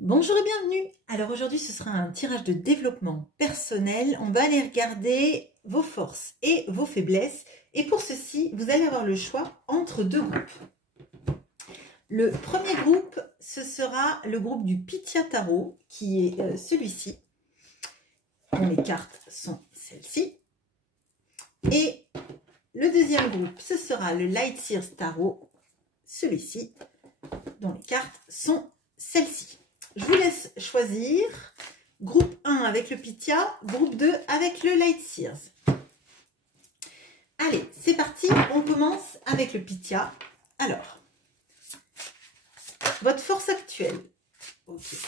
Bonjour et bienvenue. Alors aujourd'hui ce sera un tirage de développement personnel. On va aller regarder vos forces et vos faiblesses. Et pour ceci, vous allez avoir le choix entre deux groupes. Le premier groupe, ce sera le groupe du Pythia Tarot, qui est celui-ci, dont les cartes sont celles-ci. Et le deuxième groupe, ce sera le Light Seers Tarot, celui-ci, dont les cartes sont celles-ci. Je vous laisse choisir groupe 1 avec le Pythia, groupe 2 avec le Light Seers. Allez, c'est parti, on commence avec le Pythia. Alors, votre force actuelle, okay.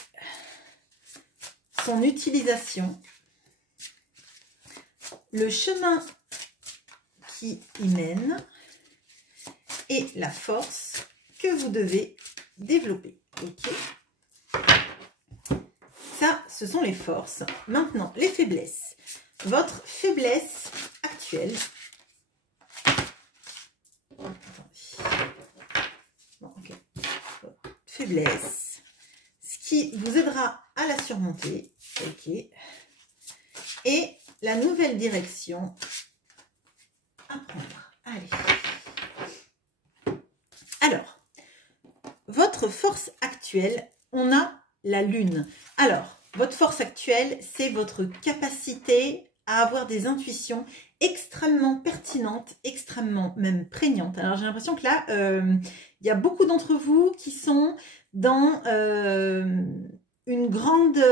Son utilisation, le chemin qui y mène et la force que vous devez développer. Ok. Ça, ce sont les forces. Maintenant, les faiblesses. Votre faiblesse actuelle. Bon, okay. Faiblesse. Ce qui vous aidera à la surmonter. Ok. Et la nouvelle direction à prendre. Allez. Alors, votre force actuelle, on a la lune. Alors, votre force actuelle, c'est votre capacité à avoir des intuitions extrêmement pertinentes, extrêmement même prégnantes. Alors, j'ai l'impression que là, il y a beaucoup d'entre vous qui sont dans une grande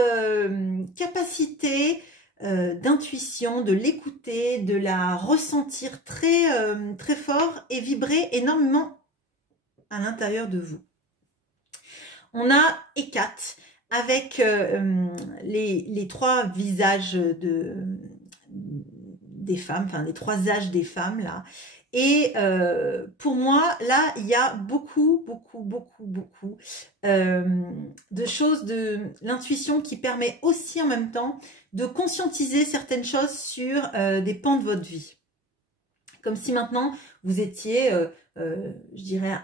capacité d'intuition, de l'écouter, de la ressentir très, très fort et vibrer énormément à l'intérieur de vous. On a Hécate avec les trois visages des femmes, enfin les trois âges des femmes là. Et pour moi, là, il y a beaucoup de choses, de l'intuition qui permet aussi en même temps de conscientiser certaines choses sur des pans de votre vie. Comme si maintenant, vous étiez, je dirais,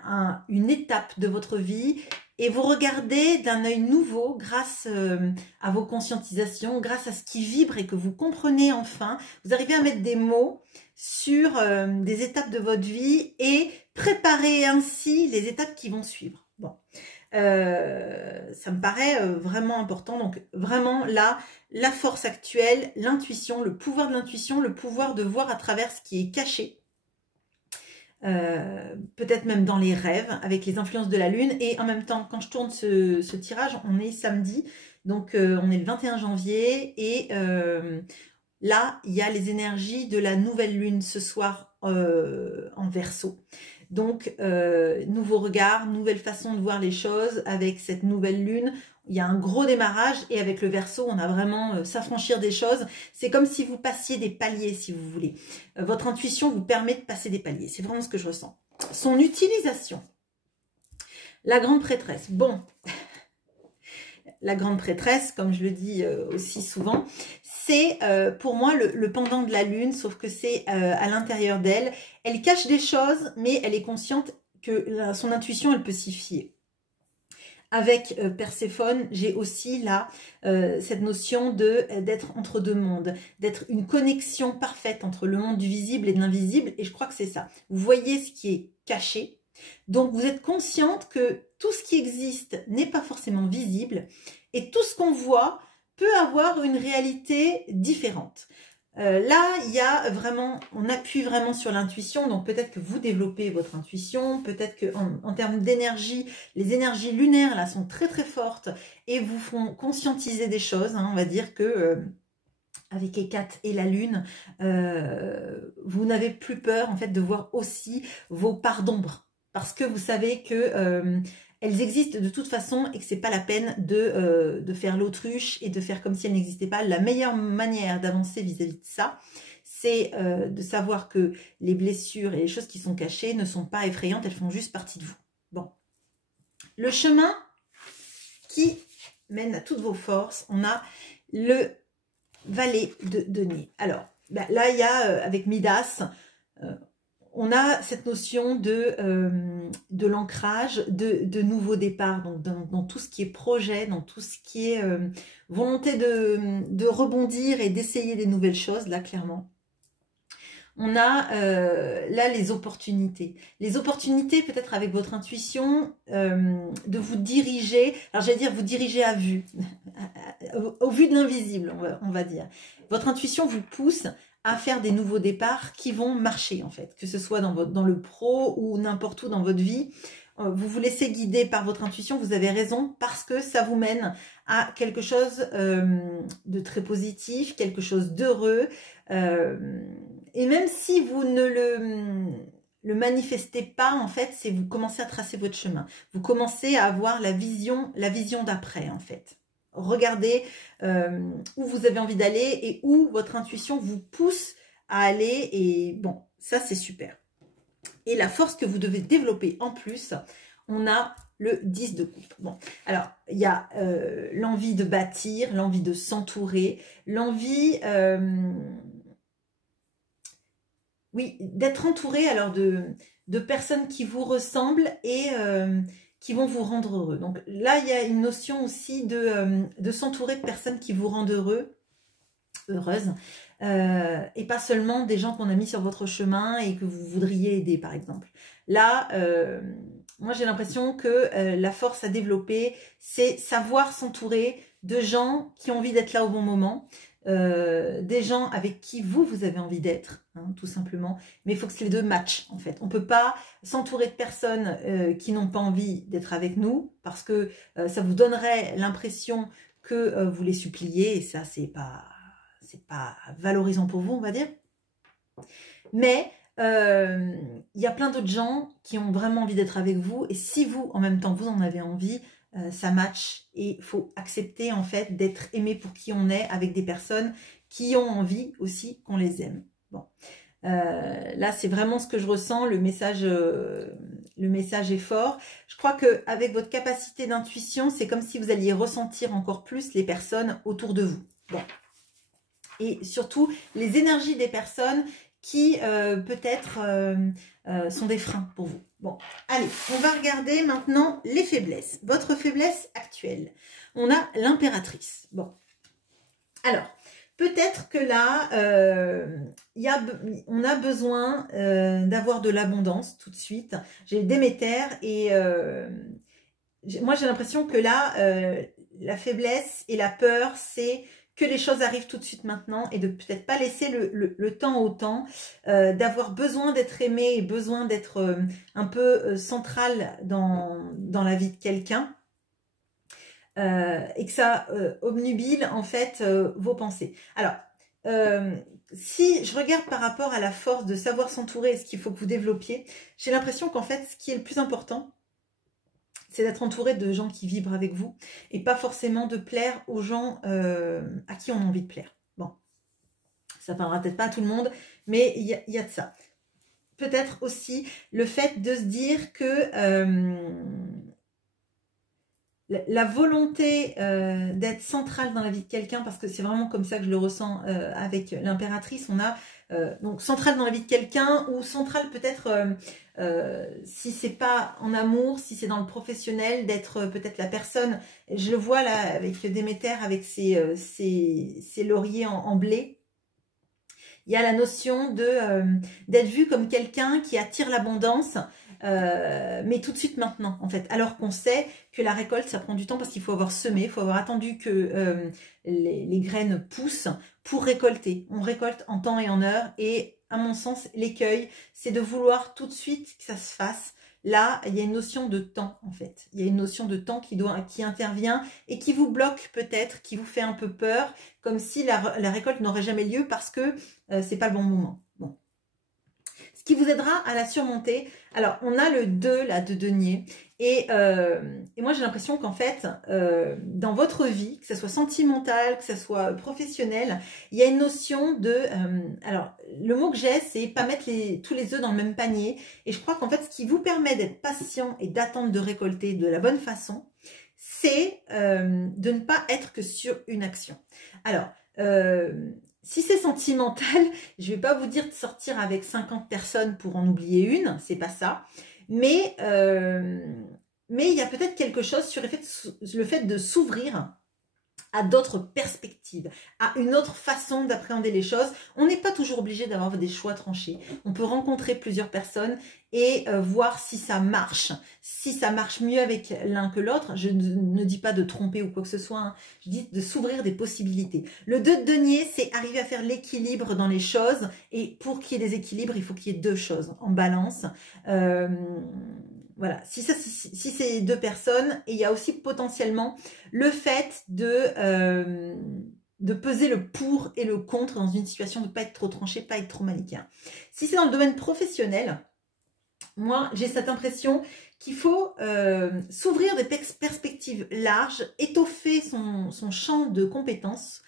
une étape de votre vie et vous regardez d'un œil nouveau grâce à vos conscientisations, grâce à ce qui vibre et que vous comprenez enfin. Vous arrivez à mettre des mots sur des étapes de votre vie et préparer ainsi les étapes qui vont suivre. Bon, ça me paraît vraiment important. Donc vraiment là, la force actuelle, l'intuition, le pouvoir de l'intuition, le pouvoir de voir à travers ce qui est caché. Peut-être même dans les rêves avec les influences de la lune. Et en même temps, quand je tourne ce tirage, on est samedi, donc on est le 21 janvier et là il y a les énergies de la nouvelle lune ce soir en Verseau. Donc nouveau regard, nouvelle façon de voir les choses avec cette nouvelle lune. Il y a un gros démarrage et avec le Verseau, on a vraiment s'affranchir des choses. C'est comme si vous passiez des paliers, si vous voulez. Votre intuition vous permet de passer des paliers. C'est vraiment ce que je ressens. Son utilisation. La grande prêtresse. Bon, la grande prêtresse, comme je le dis aussi souvent, c'est pour moi le pendant de la lune, sauf que c'est à l'intérieur d'elle. Elle cache des choses, mais elle est consciente que son intuition, elle peut s'y fier. Avec Perséphone, j'ai aussi là cette notion d'être entre deux mondes, d'être une connexion parfaite entre le monde du visible et de l'invisible, et je crois que c'est ça. Vous voyez ce qui est caché, donc vous êtes consciente que tout ce qui existe n'est pas forcément visible, et tout ce qu'on voit peut avoir une réalité différente. Là, il y a vraiment, on appuie vraiment sur l'intuition, donc peut-être que vous développez votre intuition, peut-être que en termes d'énergie, les énergies lunaires là sont très fortes et vous font conscientiser des choses. Hein, on va dire que avec Hécate et la lune, vous n'avez plus peur en fait de voir aussi vos parts d'ombre, parce que vous savez que elles existent de toute façon et que c'est pas la peine de faire l'autruche et de faire comme si elles n'existaient pas. La meilleure manière d'avancer vis-à-vis de ça, c'est de savoir que les blessures et les choses qui sont cachées ne sont pas effrayantes, elles font juste partie de vous. Bon. Le chemin qui mène à toutes vos forces, on a le valet de denier. Alors, ben là, il y a avec Midas, on a cette notion de l'ancrage, de nouveau départ, donc dans tout ce qui est projet, dans tout ce qui est volonté de rebondir et d'essayer des nouvelles choses, là clairement. On a là les opportunités. Les opportunités peut-être avec votre intuition de vous diriger, alors j'allais dire vous diriger à vue, au vu de l'invisible on va dire. Votre intuition vous pousse à faire des nouveaux départs qui vont marcher en fait, que ce soit dans le pro ou n'importe où dans votre vie. Vous vous laissez guider par votre intuition, vous avez raison, parce que ça vous mène à quelque chose de très positif, quelque chose d'heureux. Et même si vous ne le manifestez pas, en fait, c'est vous commencez à tracer votre chemin. Vous commencez à avoir la vision d'après, en fait. Regardez où vous avez envie d'aller et où votre intuition vous pousse à aller. Et bon, ça, c'est super. Et la force que vous devez développer en plus, on a le 10 de coupe. Bon, alors, il y a l'envie de bâtir, l'envie de s'entourer, l'envie... oui, d'être entouré alors de personnes qui vous ressemblent et qui vont vous rendre heureux. Donc là, il y a une notion aussi de s'entourer de personnes qui vous rendent heureuse, et pas seulement des gens qu'on a mis sur votre chemin et que vous voudriez aider, par exemple. Là, moi j'ai l'impression que la force à développer, c'est savoir s'entourer de gens qui ont envie d'être là au bon moment, des gens avec qui vous avez envie d'être, hein, tout simplement. Mais il faut que les deux matchent, en fait. On ne peut pas s'entourer de personnes qui n'ont pas envie d'être avec nous, parce que ça vous donnerait l'impression que vous les suppliez, et ça, c'est pas valorisant pour vous, on va dire. Mais il y a plein d'autres gens qui ont vraiment envie d'être avec vous, et si vous, en même temps, vous en avez envie, ça match, et il faut accepter en fait d'être aimé pour qui on est, avec des personnes qui ont envie aussi qu'on les aime. Bon, là c'est vraiment ce que je ressens, le message est fort. Je crois que avec votre capacité d'intuition, c'est comme si vous alliez ressentir encore plus les personnes autour de vous. Bon, et surtout les énergies des personnes qui peut-être sont des freins pour vous. Bon, allez, on va regarder maintenant les faiblesses. Votre faiblesse actuelle. On a l'impératrice. Bon, alors, peut-être que là, on a besoin d'avoir de l'abondance tout de suite. J'ai le Déméter et moi j'ai l'impression que là, la faiblesse et la peur, c'est que les choses arrivent tout de suite maintenant et de peut-être pas laisser le temps au temps, d'avoir besoin d'être aimé et besoin d'être un peu central dans la vie de quelqu'un, et que ça obnubile en fait vos pensées. Alors, si je regarde par rapport à la force de savoir s'entourer et ce qu'il faut que vous développiez, j'ai l'impression qu'en fait, ce qui est le plus important, c'est d'être entouré de gens qui vibrent avec vous et pas forcément de plaire aux gens à qui on a envie de plaire. Bon, ça parlera peut-être pas à tout le monde, mais il y a de ça. Peut-être aussi le fait de se dire que la volonté d'être centrale dans la vie de quelqu'un, parce que c'est vraiment comme ça que je le ressens avec l'impératrice, on a donc centrale dans la vie de quelqu'un, ou centrale peut-être si c'est pas en amour, si c'est dans le professionnel, d'être peut-être la personne, je le vois là avec Déméter, avec ses lauriers en blé. Il y a la notion d'être vu comme quelqu'un qui attire l'abondance, mais tout de suite maintenant en fait, alors qu'on sait que la récolte ça prend du temps, parce qu'il faut avoir semé, il faut avoir attendu que les graines poussent pour récolter. On récolte en temps et en heure, et à mon sens l'écueil c'est de vouloir tout de suite que ça se fasse. Là il y a une notion de temps en fait, il y a une notion de temps qui intervient et qui vous bloque peut-être, qui vous fait un peu peur, comme si la récolte n'aurait jamais lieu parce que c'est pas le bon moment. Bon. Ce qui vous aidera à la surmonter. Alors, on a le 2, là, de denier. Et moi, j'ai l'impression qu'en fait, dans votre vie, que ce soit sentimentale, que ce soit professionnelle, il y a une notion de... alors, le mot que j'ai, c'est pas mettre tous les œufs dans le même panier. Et je crois qu'en fait, ce qui vous permet d'être patient et d'attendre de récolter de la bonne façon, c'est de ne pas être que sur une action. Alors, Si c'est sentimental, je ne vais pas vous dire de sortir avec 50 personnes pour en oublier une, c'est pas ça. Mais il y a peut-être quelque chose sur le fait de s'ouvrir à d'autres perspectives, à une autre façon d'appréhender les choses. On n'est pas toujours obligé d'avoir des choix tranchés. On peut rencontrer plusieurs personnes et voir si ça marche mieux avec l'un que l'autre. Je ne dis pas de tromper ou quoi que ce soit, hein. Je dis de s'ouvrir des possibilités. Le 2 de denier, c'est arriver à faire l'équilibre dans les choses, et pour qu'il y ait des équilibres, il faut qu'il y ait deux choses en balance. Voilà, si c'est deux personnes, et il y a aussi potentiellement le fait de peser le pour et le contre dans une situation, de ne pas être trop tranché, pas être trop manichéen. Si c'est dans le domaine professionnel, moi j'ai cette impression qu'il faut s'ouvrir des perspectives larges, étoffer son champ de compétences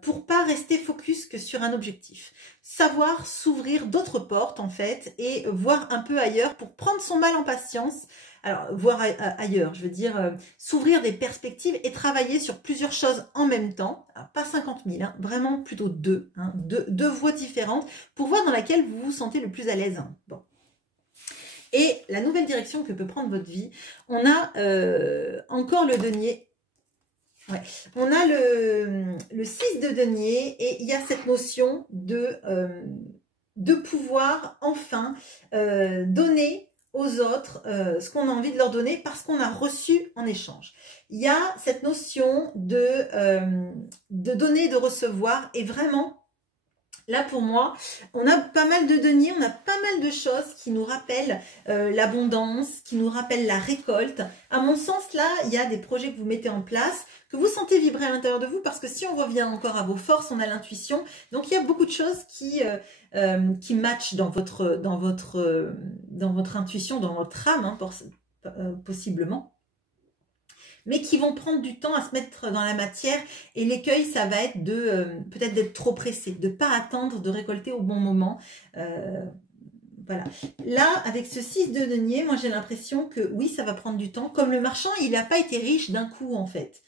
pour pas rester focus que sur un objectif. Savoir s'ouvrir d'autres portes en fait et voir un peu ailleurs pour prendre son mal en patience. Alors, voir ailleurs, je veux dire, s'ouvrir des perspectives et travailler sur plusieurs choses en même temps. Alors, pas 50 000, hein, vraiment plutôt deux, hein, deux voies différentes pour voir dans laquelle vous vous sentez le plus à l'aise. Hein. Bon. Et la nouvelle direction que peut prendre votre vie, on a encore le denier. Ouais. On a le 6 de denier et il y a cette notion de pouvoir enfin donner aux autres ce qu'on a envie de leur donner parce qu'on a reçu en échange. Il y a cette notion de donner et de recevoir, et vraiment, là pour moi, on a pas mal de deniers, on a pas mal de choses qui nous rappellent l'abondance, qui nous rappellent la récolte. À mon sens, là, il y a des projets que vous mettez en place, que vous sentez vibrer à l'intérieur de vous, parce que si on revient encore à vos forces, on a l'intuition. Donc il y a beaucoup de choses qui matchent dans votre intuition, dans votre âme, hein, possiblement, mais qui vont prendre du temps à se mettre dans la matière. Et l'écueil, ça va être peut-être d'être trop pressé, de ne pas attendre de récolter au bon moment. Voilà. Là, avec ce 6 de denier, moi j'ai l'impression que oui, ça va prendre du temps. Comme le marchand, il n'a pas été riche d'un coup en fait.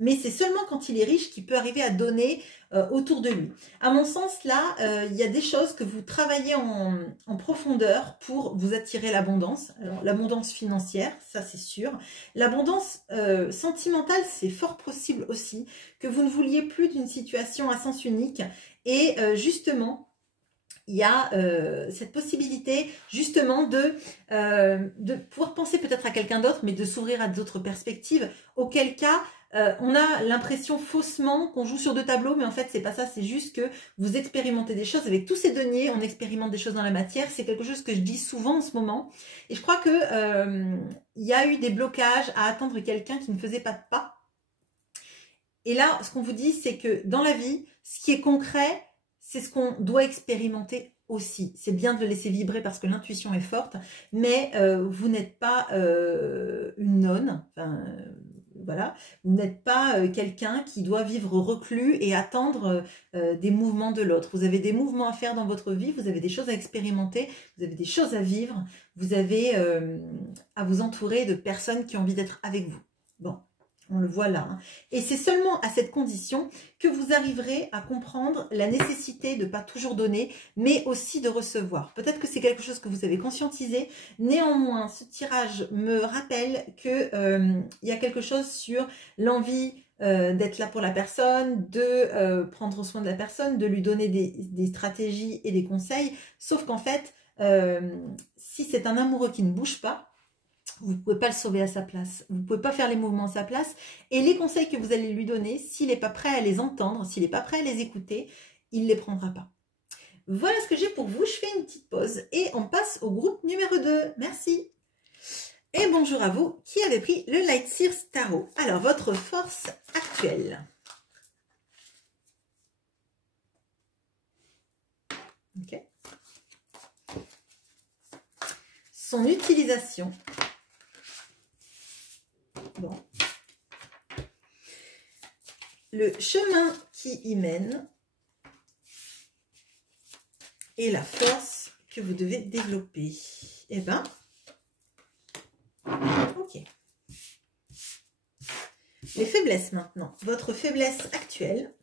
Mais c'est seulement quand il est riche qu'il peut arriver à donner autour de lui. À mon sens, là, il y a des choses que vous travaillez en profondeur pour vous attirer l'abondance. Alors, l'abondance financière, ça c'est sûr. L'abondance sentimentale, c'est fort possible aussi, que vous ne vouliez plus d'une situation à sens unique. Et justement, il y a cette possibilité justement de pouvoir penser peut-être à quelqu'un d'autre, mais de s'ouvrir à d'autres perspectives, auquel cas on a l'impression faussement qu'on joue sur deux tableaux, mais en fait c'est pas ça, c'est juste que vous expérimentez des choses. Avec tous ces deniers, on expérimente des choses dans la matière. C'est quelque chose que je dis souvent en ce moment, et je crois que il y a eu des blocages à attendre quelqu'un qui ne faisait pas de pas. Et là, ce qu'on vous dit, c'est que dans la vie, ce qui est concret, c'est ce qu'on doit expérimenter aussi. C'est bien de le laisser vibrer parce que l'intuition est forte, mais vous n'êtes pas une nonne, enfin, voilà, vous n'êtes pas quelqu'un qui doit vivre reclus et attendre des mouvements de l'autre. Vous avez des mouvements à faire dans votre vie, vous avez des choses à expérimenter, vous avez des choses à vivre, vous avez à vous entourer de personnes qui ont envie d'être avec vous. Bon. On le voit là. Hein. Et c'est seulement à cette condition que vous arriverez à comprendre la nécessité de ne pas toujours donner, mais aussi de recevoir. Peut-être que c'est quelque chose que vous avez conscientisé. Néanmoins, ce tirage me rappelle qu'il y a quelque chose sur l'envie d'être là pour la personne, de prendre soin de la personne, de lui donner des stratégies et des conseils. Sauf qu'en fait, si c'est un amoureux qui ne bouge pas, vous ne pouvez pas le sauver à sa place. Vous ne pouvez pas faire les mouvements à sa place. Et les conseils que vous allez lui donner, s'il n'est pas prêt à les entendre, s'il n'est pas prêt à les écouter, il ne les prendra pas. Voilà ce que j'ai pour vous. Je fais une petite pause et on passe au groupe numéro 2. Merci. Et bonjour à vous qui avez pris le Light Sears Tarot. Alors, votre force actuelle. Ok. Son utilisation. Bon. Le chemin qui y mène et la force que vous devez développer. Eh bien, ok. Les faiblesses maintenant. Votre faiblesse actuelle.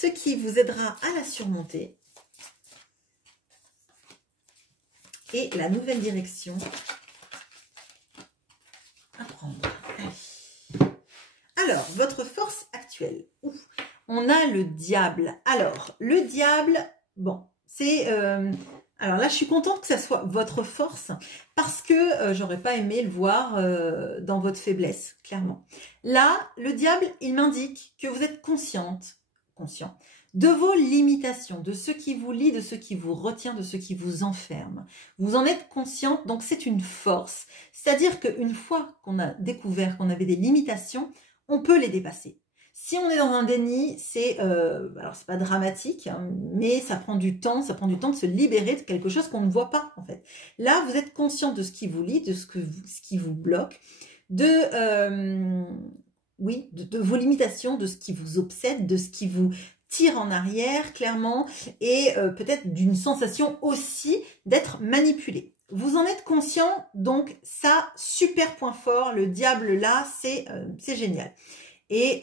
ce qui vous aidera à la surmonter. Et la nouvelle direction à prendre. Allez. Alors, votre force actuelle. Ouf. On a le diable. Alors, le diable, bon, c'est... alors là, je suis contente que ça soit votre force parce que j'aurais pas aimé le voir dans votre faiblesse, clairement. Là, le diable, il m'indique que vous êtes conscient de vos limitations, de ce qui vous lie, de ce qui vous retient, de ce qui vous enferme. Vous en êtes consciente, donc c'est une force. C'est-à-dire qu'une fois qu'on a découvert qu'on avait des limitations, on peut les dépasser. Si on est dans un déni, c'est alors c'est pas dramatique, hein, mais ça prend du temps de se libérer de quelque chose qu'on ne voit pas en fait. Là, vous êtes conscient de ce qui vous lie, de ce qui vous bloque, oui, de vos limitations, de ce qui vous obsède, de ce qui vous tire en arrière, clairement, et peut-être d'une sensation aussi d'être manipulé. Vous en êtes conscient, donc ça, super point fort, le diable là, c'est génial. Et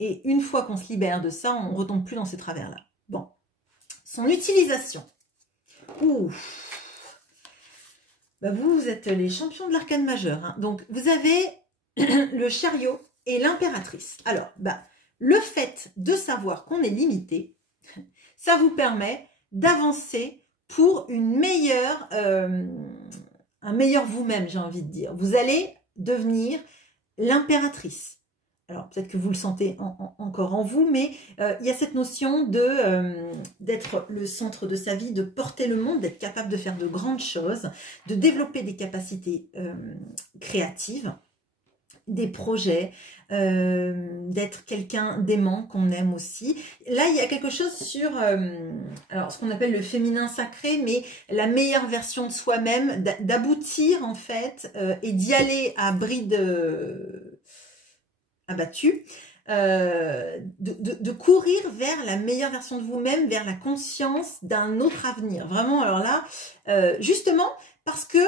une fois qu'on se libère de ça, on ne retombe plus dans ces travers-là. Bon, son utilisation. Ouh. Bah vous êtes les champions de l'arcane majeur. Hein. Donc, vous avez le chariot et l'impératrice. Alors, bah, le fait de savoir qu'on est limité, ça vous permet d'avancer pour une meilleure, un meilleur vous-même, j'ai envie de dire. Vous allez devenir l'impératrice. Alors, peut-être que vous le sentez encore en vous, mais il y a cette notion d'être le centre de sa vie, de porter le monde, d'être capable de faire de grandes choses, de développer des capacités créatives, des projets, d'être quelqu'un d'aimant qu'on aime aussi. Là, il y a quelque chose sur alors ce qu'on appelle le féminin sacré, mais la meilleure version de soi-même, d'aboutir en fait et d'y aller à bride abattue, de courir vers la meilleure version de vous-même, vers la conscience d'un autre avenir. Vraiment, alors là, justement, parce que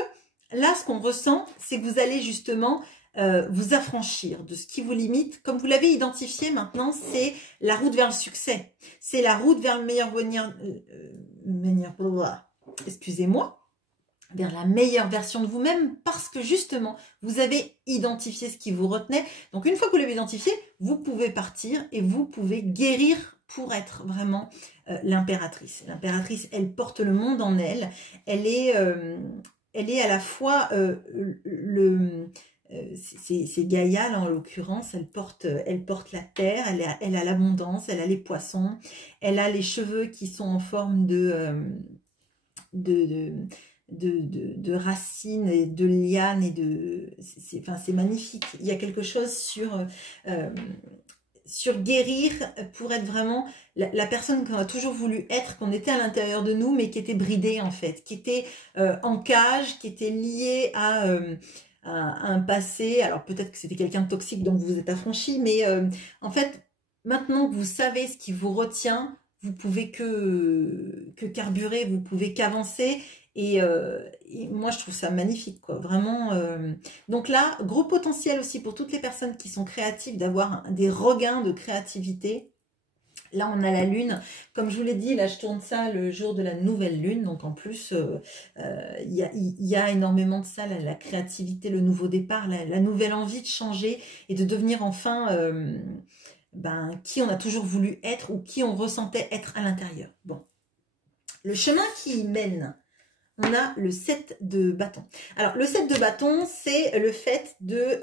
là, ce qu'on ressent, c'est que vous allez justement vous affranchir de ce qui vous limite. Comme vous l'avez identifié maintenant, c'est la route vers le succès. C'est la route vers le meilleur excusez-moi, vers la meilleure version de vous-même parce que justement, vous avez identifié ce qui vous retenait. Donc, une fois que vous l'avez identifié, vous pouvez partir et vous pouvez guérir pour être vraiment l'impératrice. L'impératrice, elle porte le monde en elle. Elle est à la fois c'est Gaïa là en l'occurrence, elle porte la terre, elle a l'abondance, elle a les poissons, elle a les cheveux qui sont en forme de racines et de lianes et c'est magnifique. Il y a quelque chose sur guérir pour être vraiment la personne qu'on a toujours voulu être, qu'on était à l'intérieur de nous, mais qui était bridée en fait, qui était en cage, qui était liée à un passé. Alors peut-être que c'était quelqu'un de toxique donc vous vous êtes affranchi, mais en fait, maintenant que vous savez ce qui vous retient, vous pouvez que carburer, vous pouvez qu'avancer. Et moi, je trouve ça magnifique, quoi. Vraiment. Donc là, gros potentiel aussi pour toutes les personnes qui sont créatives, d'avoir des regains de créativité. Là, on a la lune. Comme je vous l'ai dit, là, je tourne ça le jour de la nouvelle lune. Donc, en plus, il y a énormément de ça, la créativité, le nouveau départ, la nouvelle envie de changer et de devenir enfin qui on a toujours voulu être ou qui on ressentait être à l'intérieur. Bon. Le chemin qui mène... On a le 7 de bâton. Alors, le 7 de bâton, c'est le fait de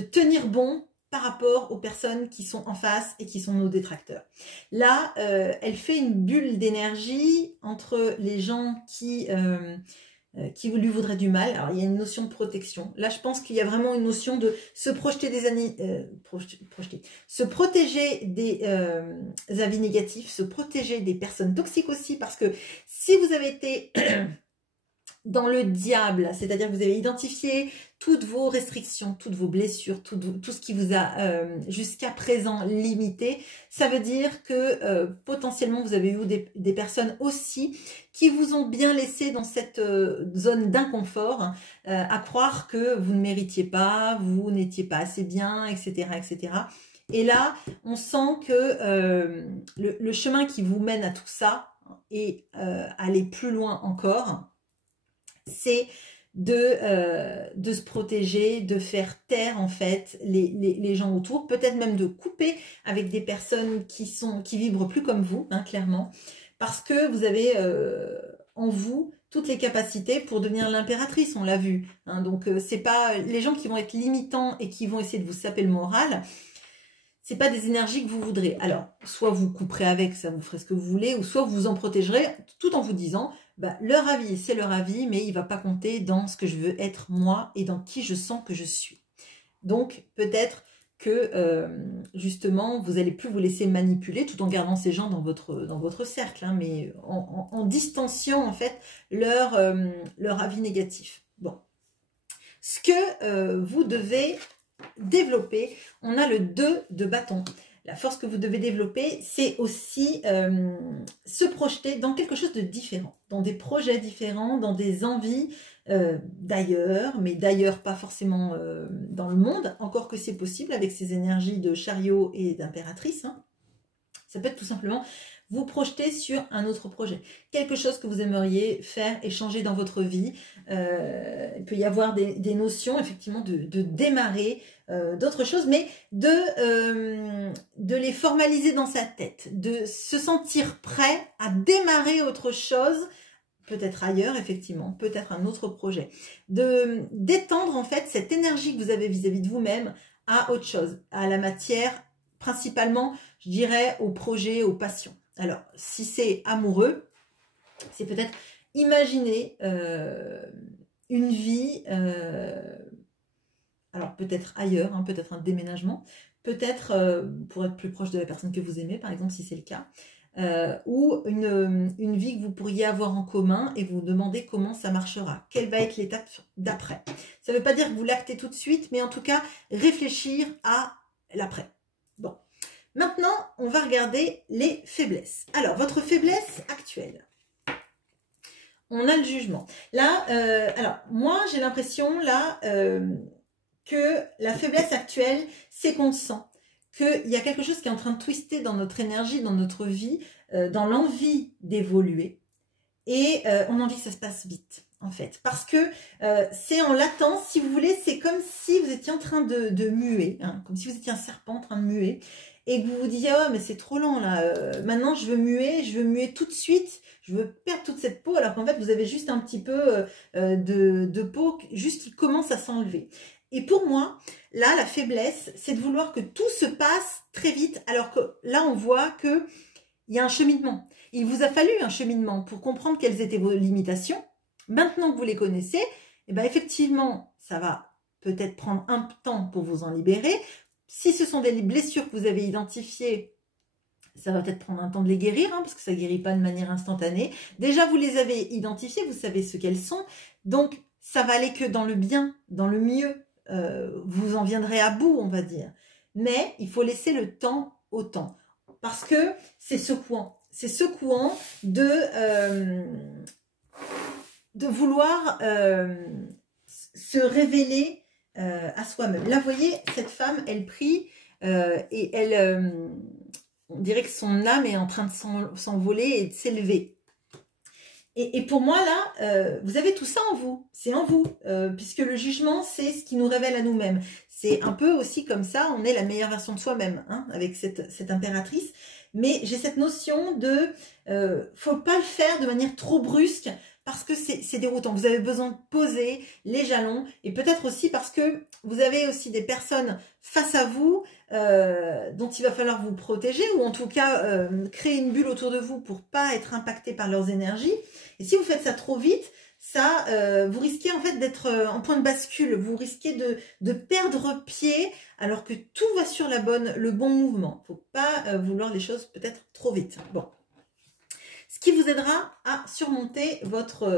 tenir bon par rapport aux personnes qui sont en face et qui sont nos détracteurs. Là, elle fait une bulle d'énergie entre les gens qui lui voudraient du mal. Alors, il y a une notion de protection. Là, je pense qu'il y a vraiment une notion de se projeter des années... se protéger des avis négatifs, se protéger des personnes toxiques aussi, parce que si vous avez été dans le diable, c'est-à-dire que vous avez identifié toutes vos restrictions, toutes vos blessures, tout ce qui vous a jusqu'à présent limité, ça veut dire que potentiellement vous avez eu des personnes aussi qui vous ont bien laissé dans cette zone d'inconfort, à croire que vous ne méritiez pas, vous n'étiez pas assez bien, etc., etc. Et là, on sent que le chemin qui vous mène à tout ça et aller plus loin encore, c'est de se protéger, de faire taire en fait les gens autour, peut-être même de couper avec des personnes qui vibrent plus comme vous, hein, clairement, parce que vous avez en vous toutes les capacités pour devenir l'impératrice, on l'a vu, hein, donc c'est pas les gens qui vont être limitants et qui vont essayer de vous saper le moral. C'est pas des énergies que vous voudrez. Alors, soit vous couperez avec, ça vous ferez ce que vous voulez, ou soit vous en protégerez tout en vous disant, bah, leur avis, c'est leur avis, mais il va pas compter dans ce que je veux être moi et dans qui je sens que je suis. Donc, peut-être que, justement, vous allez plus vous laisser manipuler tout en gardant ces gens dans votre cercle, hein, mais en distanciant, en fait, leur avis négatif. Bon. Ce que vous devez développer, on a le 2 de bâton. La force que vous devez développer, c'est aussi se projeter dans quelque chose de différent, dans des projets différents, dans des envies d'ailleurs, mais d'ailleurs pas forcément dans le monde, encore que c'est possible avec ces énergies de chariot et d'impératrice, hein. Ça peut être tout simplement vous projeter sur un autre projet. Quelque chose que vous aimeriez faire et changer dans votre vie. Il peut y avoir des notions, effectivement, de démarrer d'autres choses, mais de les formaliser dans sa tête, de se sentir prêt à démarrer autre chose, peut-être ailleurs, effectivement, peut-être un autre projet. D'étendre, en fait, cette énergie que vous avez vis-à-vis de vous-même à autre chose, à la matière, principalement, je dirais, aux projets, aux passions. Alors, si c'est amoureux, c'est peut-être imaginer une vie, alors peut-être ailleurs, hein, peut-être un déménagement, peut-être pour être plus proche de la personne que vous aimez, par exemple, si c'est le cas, ou une vie que vous pourriez avoir en commun et vous demandez comment ça marchera, quelle va être l'étape d'après. Ça ne veut pas dire que vous l'actez tout de suite, mais en tout cas, réfléchir à l'après. Bon. Maintenant, on va regarder les faiblesses. Alors, votre faiblesse actuelle. On a le jugement. Là, alors, moi, j'ai l'impression, là, que la faiblesse actuelle, c'est qu'on sent qu'il y a quelque chose qui est en train de twister dans notre énergie, dans notre vie, dans l'envie d'évoluer. Et on a envie que ça se passe vite, en fait. Parce que c'est en latence, si vous voulez, c'est comme si vous étiez en train de muer, hein, comme si vous étiez un serpent en train de muer. Et que vous vous disiez, oh, mais c'est trop lent là, maintenant je veux muer tout de suite, je veux perdre toute cette peau, alors qu'en fait vous avez juste un petit peu de peau, juste qui commence à s'enlever. Et pour moi, là, la faiblesse, c'est de vouloir que tout se passe très vite, alors que là, on voit qu'il y a un cheminement. Il vous a fallu un cheminement pour comprendre quelles étaient vos limitations. Maintenant que vous les connaissez, eh ben effectivement, ça va peut-être prendre un temps pour vous en libérer. Si ce sont des blessures que vous avez identifiées, ça va peut-être prendre un temps de les guérir, hein, parce que ça ne guérit pas de manière instantanée. Déjà, vous les avez identifiées, vous savez ce qu'elles sont. Donc, ça va aller que dans le bien, dans le mieux. Vous en viendrez à bout, on va dire. Mais il faut laisser le temps au temps. Parce que c'est secouant. C'est secouant de vouloir se révéler à soi-même. Là, vous voyez, cette femme, elle prie et elle, on dirait que son âme est en train de s'envoler et de s'élever. Et pour moi, là, vous avez tout ça en vous. C'est en vous. Puisque le jugement, c'est ce qui nous révèle à nous-mêmes. C'est un peu aussi comme ça, on est la meilleure version de soi-même, hein, avec cette impératrice. Mais j'ai cette notion de faut pas le faire de manière trop brusque parce que c'est déroutant. Vous avez besoin de poser les jalons et peut-être aussi parce que vous avez aussi des personnes face à vous dont il va falloir vous protéger ou en tout cas créer une bulle autour de vous pour pas être impacté par leurs énergies. Et si vous faites ça trop vite, ça, vous risquez en fait d'être en point de bascule. Vous risquez de perdre pied alors que tout va sur le bon mouvement. Il ne faut pas vouloir les choses peut-être trop vite. Bon. Ce qui vous aidera à surmonter votre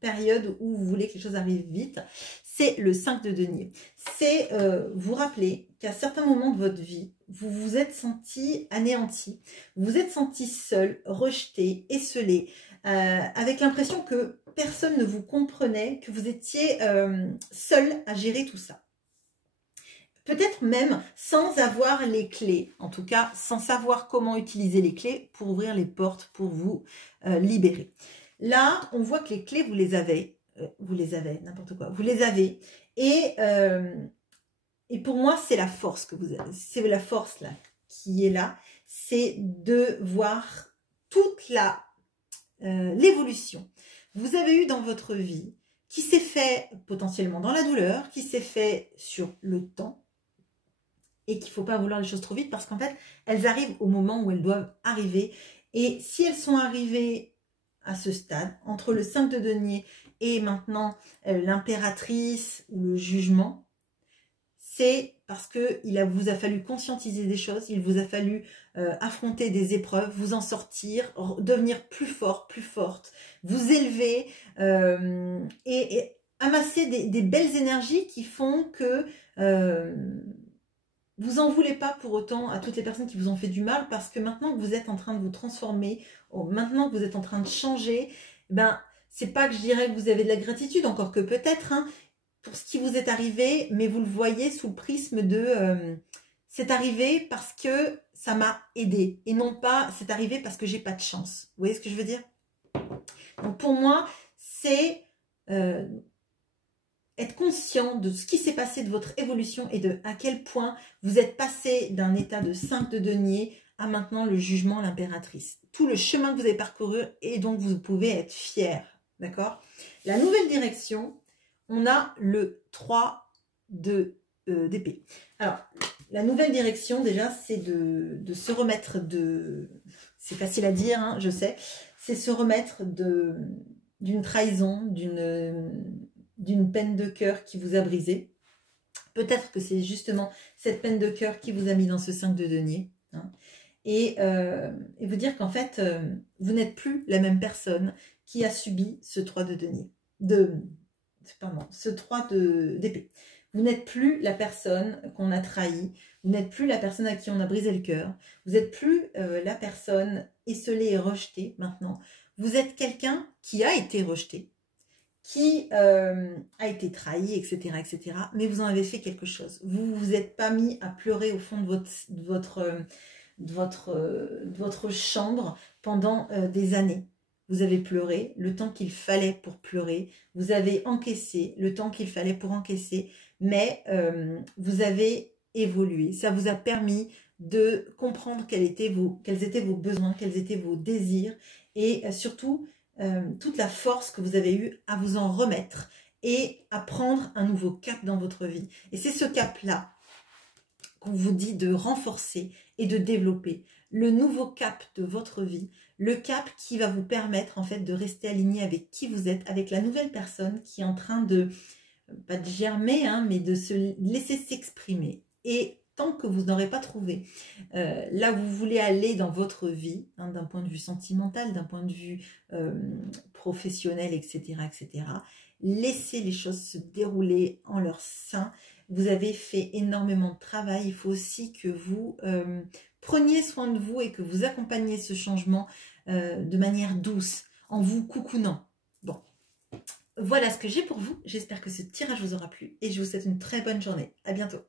période où vous voulez que les choses arrivent vite, c'est le 5 de denier. C'est vous rappeler qu'à certains moments de votre vie, vous vous êtes senti anéanti, vous vous êtes senti seul, rejeté, esseulé, avec l'impression que personne ne vous comprenait, que vous étiez seul à gérer tout ça. peut-être même sans avoir les clés, en tout cas sans savoir comment utiliser les clés pour ouvrir les portes, pour vous libérer. Là, on voit que les clés, vous les avez, n'importe quoi, vous les avez, et pour moi, c'est la force que vous avez, c'est la force là qui est là, c'est de voir toute l'évolution que vous avez eue dans votre vie, qui s'est fait potentiellement dans la douleur, qui s'est fait sur le temps, et qu'il ne faut pas vouloir les choses trop vite parce qu'en fait, elles arrivent au moment où elles doivent arriver. Et si elles sont arrivées à ce stade, entre le 5 de denier et maintenant l'impératrice ou le jugement, c'est parce qu'il vous a fallu conscientiser des choses, il vous a fallu affronter des épreuves, vous en sortir, devenir plus fort, plus forte, vous élever et amasser des belles énergies qui font que vous en voulez pas pour autant à toutes les personnes qui vous ont fait du mal, parce que maintenant que vous êtes en train de vous transformer, maintenant que vous êtes en train de changer, ben c'est pas que je dirais que vous avez de la gratitude, encore que peut-être, hein, pour ce qui vous est arrivé, mais vous le voyez sous le prisme de c'est arrivé parce que ça m'a aidé, et non pas c'est arrivé parce que j'ai pas de chance. Vous voyez ce que je veux dire? Donc pour moi, c'est être conscient de ce qui s'est passé, de votre évolution, et de à quel point vous êtes passé d'un état de 5 de denier à maintenant le jugement, l'impératrice. Tout le chemin que vous avez parcouru, et donc vous pouvez être fier. D'accord? La nouvelle direction, on a le 3 d'épée. Alors, la nouvelle direction, déjà, c'est de se remettre de... C'est facile à dire, hein, je sais. C'est se remettre d'une trahison, d'une peine de cœur qui vous a brisé. Peut-être que c'est justement cette peine de cœur qui vous a mis dans ce 5 de denier. Hein, et vous dire qu'en fait, vous n'êtes plus la même personne qui a subi ce 3 de denier. Ce 3 d'épée. Vous n'êtes plus la personne qu'on a trahie. Vous n'êtes plus la personne à qui on a brisé le cœur. Vous n'êtes plus la personne esseulée et rejetée maintenant. Vous êtes quelqu'un qui a été rejeté, qui a été trahi, etc., etc. Mais vous en avez fait quelque chose. Vous ne vous êtes pas mis à pleurer au fond de votre chambre pendant des années. Vous avez pleuré le temps qu'il fallait pour pleurer. Vous avez encaissé le temps qu'il fallait pour encaisser. Mais vous avez évolué. Ça vous a permis de comprendre quels étaient vos besoins, quels étaient vos désirs. Et surtout, toute la force que vous avez eue à vous en remettre et à prendre un nouveau cap dans votre vie. Et c'est ce cap-là qu'on vous dit de renforcer et de développer. Le nouveau cap de votre vie, le cap qui va vous permettre en fait de rester aligné avec qui vous êtes, avec la nouvelle personne qui est en train de, pas de germer, hein, mais de se laisser s'exprimer. Et tant que vous n'aurez pas trouvé là où vous voulez aller dans votre vie, hein, d'un point de vue sentimental, d'un point de vue professionnel, etc., etc., laissez les choses se dérouler en leur sein. Vous avez fait énormément de travail. Il faut aussi que vous preniez soin de vous et que vous accompagniez ce changement de manière douce, en vous coucounant. Bon, voilà ce que j'ai pour vous. J'espère que ce tirage vous aura plu et je vous souhaite une très bonne journée. À bientôt.